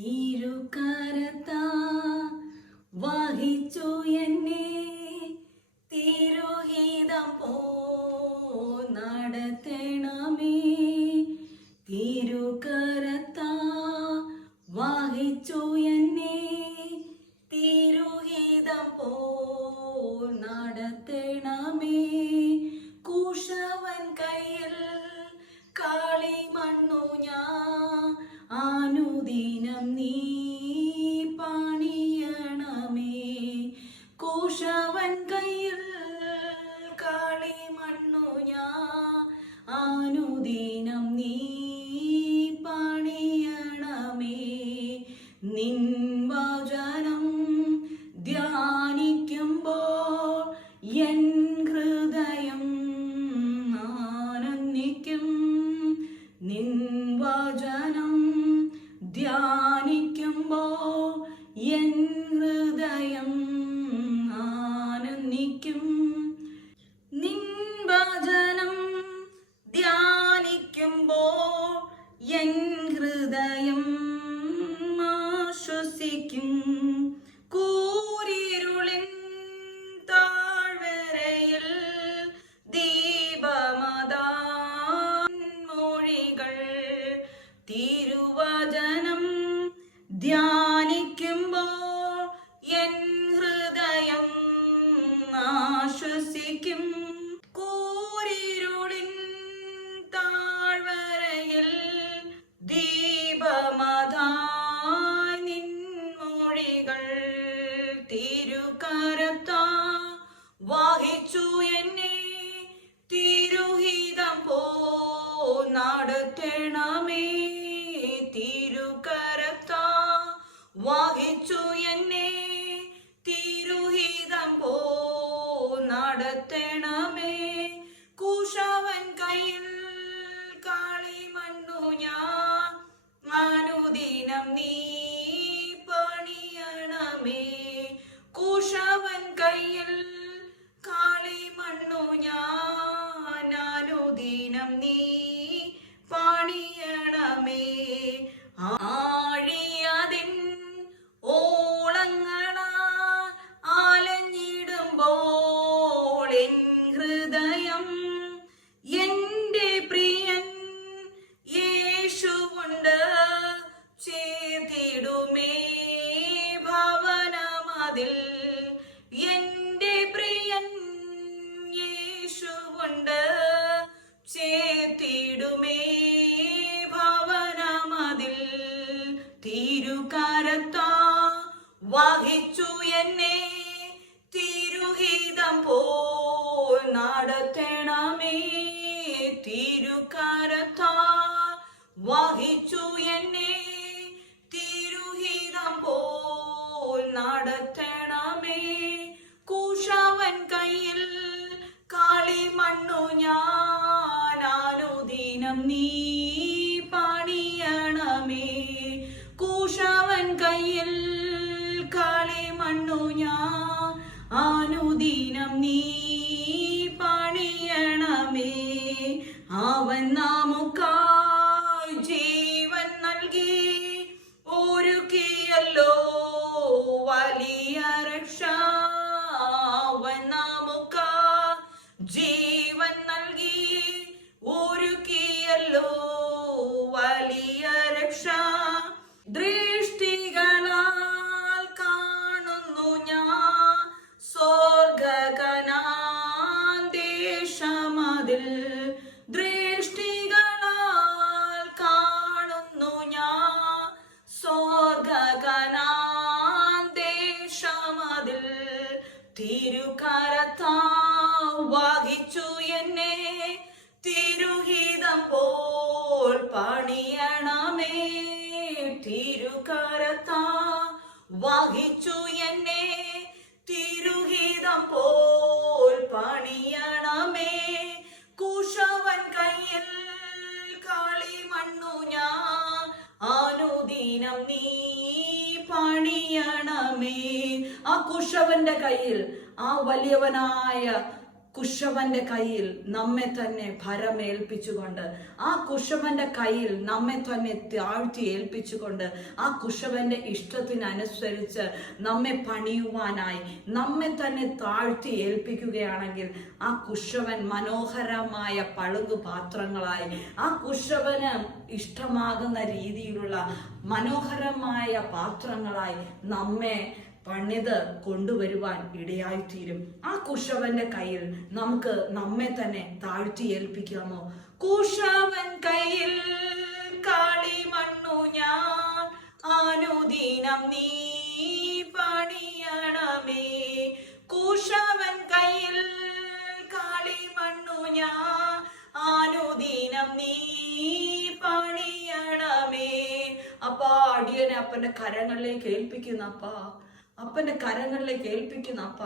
തിരുക്കരത്ത വഹിച്ചു എന്നെ നീ പണിയണമേ. കോശവൻ കൈ ti me. എന്നെ തിരുഹിതം പോൽ നടത്തണമേ. തിരുക്കാരത്താ വഹിച്ചു എന്നെ തിരുഹിതം പോൽ നടത്തണമേ. കൂഷവൻ കയ്യിൽ കാളി മണ്ണു ഞാൻ അനുദിനം നീ അനുദിനം നീ പണിയണമേ. അവൻ നാ അതിൽ തിരുകരത്താ വഹിച്ചു എന്നെ. തിരുഹിതം പോൽ പണിയണമേ. തിരുകരത്താ വഹിച്ചു എന്നെ. തിരു കുശവന്റെ കയ്യിൽ ആ വലിയവനായ കുശവന്റെ കയ്യിൽ നമ്മെ തന്നെ ഭരമേൽപ്പിച്ചുകൊണ്ട് ആ കുശവന്റെ കയ്യിൽ നമ്മെ തന്നെ താഴ്ത്തി ഏൽപ്പിച്ചുകൊണ്ട് ആ കുശവന്റെ ഇഷ്ടത്തിനനുസരിച്ച് നമ്മെ പണിയുവാനായി നമ്മെ തന്നെ താഴ്ത്തി ഏൽപ്പിക്കുകയാണെങ്കിൽ ആ കുശവൻ മനോഹരമായ പളുങ്ക് പാത്രങ്ങളായി ആ കുശവന് ഇഷ്ടമാകുന്ന രീതിയിലുള്ള മനോഹരമായ പാത്രങ്ങളായി നമ്മെ പണിത് കൊണ്ടുവരുവാൻ ഇടയായിത്തീരും. ആ കുശവന്റെ കയ്യിൽ നമുക്ക് നമ്മെ തന്നെ താഴ്ത്തി ഏൽപ്പിക്കാമോ കുശവൻ കയ്യിൽ കാളി മണ്ണു ഞാൻ. അനുദിനം നീ പണിയണമേ. കുശവൻ കയ്യിൽ കാളി മണ്ണു ഞാൻ. അനുദിനം നീ പണിയണമേ. അപ്പാ അടിയനെ അപ്പന്റെ കരങ്ങളിലേക്ക് ഏൽപ്പിക്കുന്ന അപ്പാ. അപ്പന്റെ കരങ്ങളിലേക്ക് ഏൽപ്പിക്കുന്ന അപ്പ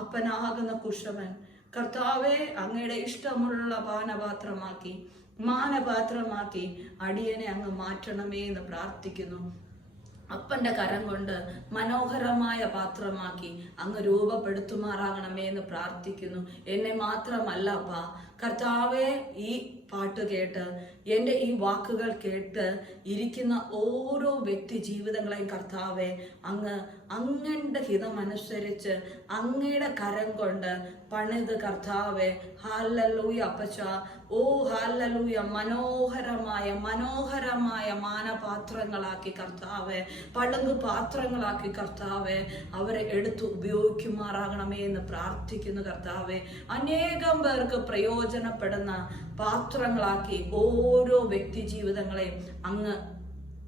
അപ്പനാകുന്ന കുശവൻ കർത്താവെ അങ്ങയുടെ ഇഷ്ടമുള്ള പാനപാത്രമാക്കി മാനപാത്രമാക്കി അടിയനെ അങ്ങ് മാറ്റണമേ എന്ന് പ്രാർത്ഥിക്കുന്നു. അപ്പന്റെ കരം കൊണ്ട് മനോഹരമായ പാത്രമാക്കി അങ്ങ് രൂപപ്പെടുത്തുമാറാകണമേ എന്ന് പ്രാർത്ഥിക്കുന്നു. എന്നെ മാത്രമല്ല അപ്പ കർത്താവെ ഈ പാട്ട് കേട്ട് എന്റെ ഈ വാക്കുകൾ കേട്ട് ഇരിക്കുന്ന ഓരോ വ്യക്തി ജീവിതങ്ങളെയും കർത്താവെ അങ്ങ് അങ്ങയുടെ ഹിതമനുസരിച്ച് അങ്ങയുടെ കരം കൊണ്ട് പണിത് കർത്താവെ. ഹാലലൂയ അപ്പച്ച ഓ ഹാലലൂയ മനോഹരമായ മനോഹരമായ മാനപാത്രങ്ങളാക്കി കർത്താവെ പളുങ്ക് പാത്രങ്ങളാക്കി കർത്താവെ അവരെ എടുത്ത് ഉപയോഗിക്കുമാറാകണമേ എന്ന് പ്രാർത്ഥിക്കുന്നു കർത്താവെ. അനേകം പേർക്ക് പ്രയോജനപ്പെടുന്ന പാത്രങ്ങളാക്കി ഓരോ വ്യക്തി ജീവിതങ്ങളെയും അങ്ങ്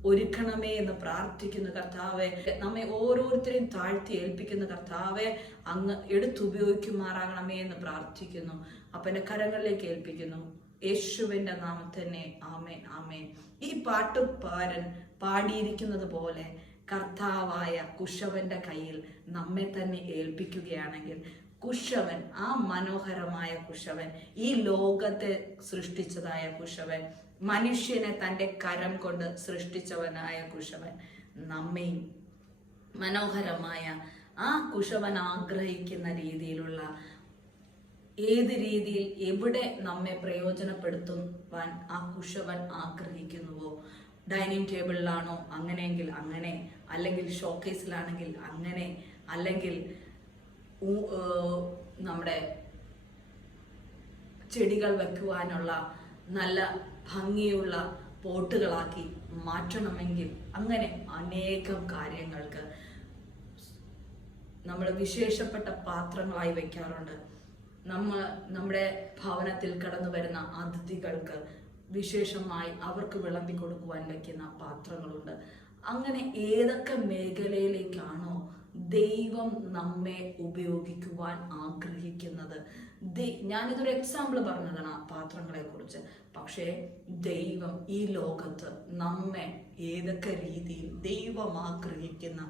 ഒരുക്കണമേ എന്ന് പ്രാർത്ഥിക്കുന്നു കർത്താവെ. നമ്മെ ഓരോരുത്തരെയും താഴ്ത്തി ഏൽപ്പിക്കുന്ന കർത്താവെ അങ്ങ് എടുത്തുപയോഗിക്കുമാറാകണമേ എന്ന് പ്രാർത്ഥിക്കുന്നു. അപ്പന്റെ കരങ്ങളിലേക്ക് ഏൽപ്പിക്കുന്നു. യേശുവിന്റെ നാമത്തന്നെ ആമേൻ ആമേൻ. ഈ പാട്ടുപാരൻ പാടിയിരിക്കുന്നത് പോലെ കർത്താവായ കുശവന്റെ കയ്യിൽ നമ്മെ തന്നെ ഏൽപ്പിക്കുകയാണെങ്കിൽ കുശവൻ ആ മനോഹരമായ കുശവൻ ഈ ലോകത്തെ സൃഷ്ടിച്ചതായ കുശവൻ മനുഷ്യനെ തന്റെ കരം കൊണ്ട് സൃഷ്ടിച്ചവനായ കുശവൻ നമ്മയും മനോഹരമായ ആ കുശവൻ ആഗ്രഹിക്കുന്ന രീതിയിലുള്ള ഏത് രീതിയിൽ എവിടെ നമ്മെ പ്രയോജനപ്പെടുത്തുവാൻ ആ കുശവൻ ആഗ്രഹിക്കുന്നുവോ ഡൈനിങ് ടേബിളിലാണോ? അങ്ങനെയെങ്കിൽ അങ്ങനെ. അല്ലെങ്കിൽ ഷോക്കേസിലാണെങ്കിൽ അങ്ങനെ. അല്ലെങ്കിൽ നമ്മുടെ ചെടികൾ വെക്കുവാനുള്ള നല്ല ഭംഗിയുള്ള പോട്ടുകളാക്കി മാറ്റണമെങ്കിൽ അങ്ങനെ അനേകം കാര്യങ്ങൾക്ക് നമ്മൾ വിശേഷപ്പെട്ട പാത്രങ്ങളായി വെക്കാറുണ്ട്. നമ്മൾ നമ്മുടെ ഭവനത്തിൽ കടന്നു വരുന്ന അതിഥികൾക്ക് വിശേഷമായി അവർക്ക് വിളമ്പി കൊടുക്കുവാൻ വയ്ക്കുന്ന പാത്രങ്ങളുണ്ട്. അങ്ങനെ ഏതൊക്കെ മേഖലയിലേക്കാണോ ദൈവം നമ്മെ ഉപയോഗിക്കുവാൻ ആഗ്രഹിക്കുന്നത്? ഞാനിതൊരു എക്സാമ്പിൾ പറഞ്ഞതാണ് ആ പാത്രങ്ങളെ കുറിച്ച് പക്ഷേ ദൈവം ഈ ലോകത്ത് നമ്മെ ഏതൊക്കെ രീതിയിൽ ദൈവം ആഗ്രഹിക്കുന്ന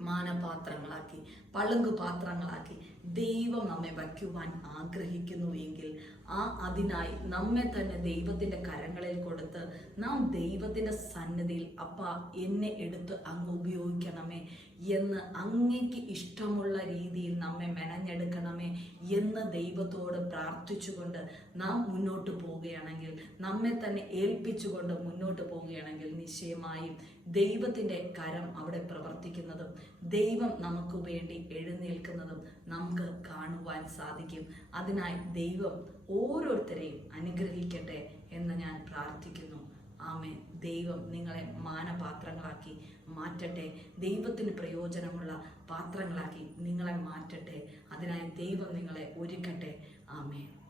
മാനപാത്രങ്ങളാക്കി പളുങ്കു പാത്രങ്ങളാക്കി ദൈവം നമ്മെ വയ്ക്കുവാൻ ആഗ്രഹിക്കുന്നു എങ്കിൽ ആ അതിനായി നമ്മെ തന്നെ ദൈവത്തിന്റെ കരങ്ങളിൽ കൊടുത്ത് നാം ദൈവത്തിന്റെ സന്നിധിയിൽ അപ്പ എന്നെ എടുത്ത് അങ്ങ് ഉപയോഗിക്കണമേ എന്ന് അങ്ങേക്ക് ഇഷ്ടമുള്ള രീതിയിൽ നമ്മെ മെനഞ്ഞെടുക്കണമേ എന്ന് ദൈവത്തോട് പ്രാർത്ഥിച്ചുകൊണ്ട് നാം മുന്നോട്ട് പോവുകയാണെങ്കിൽ നമ്മെ തന്നെ ഏൽപ്പിച്ചുകൊണ്ട് മുന്നോട്ട് പോവുകയാണെങ്കിൽ നിശ്ചയമായും ദൈവത്തിന്റെ കരം അവിടെ പ്രവർത്തിക്കുന്നതും ദൈവം നമുക്ക് വേണ്ടി എഴുന്നേൽക്കുന്നതും നമുക്ക് കാണുവാൻ സാധിക്കും. അതിനായി ദൈവം ഓരോരുത്തരെയും അനുഗ്രഹിക്കട്ടെ എന്ന് ഞാൻ പ്രാർത്ഥിക്കുന്നു. ആമേ ദൈവം നിങ്ങളെ മാനപാത്രങ്ങളാക്കി മാറ്റട്ടെ. ദൈവത്തിന് പ്രയോജനമുള്ള പാത്രങ്ങളാക്കി നിങ്ങളെ മാറ്റട്ടെ. അതിനായി ദൈവം നിങ്ങളെ ഒരുക്കട്ടെ. ആമേ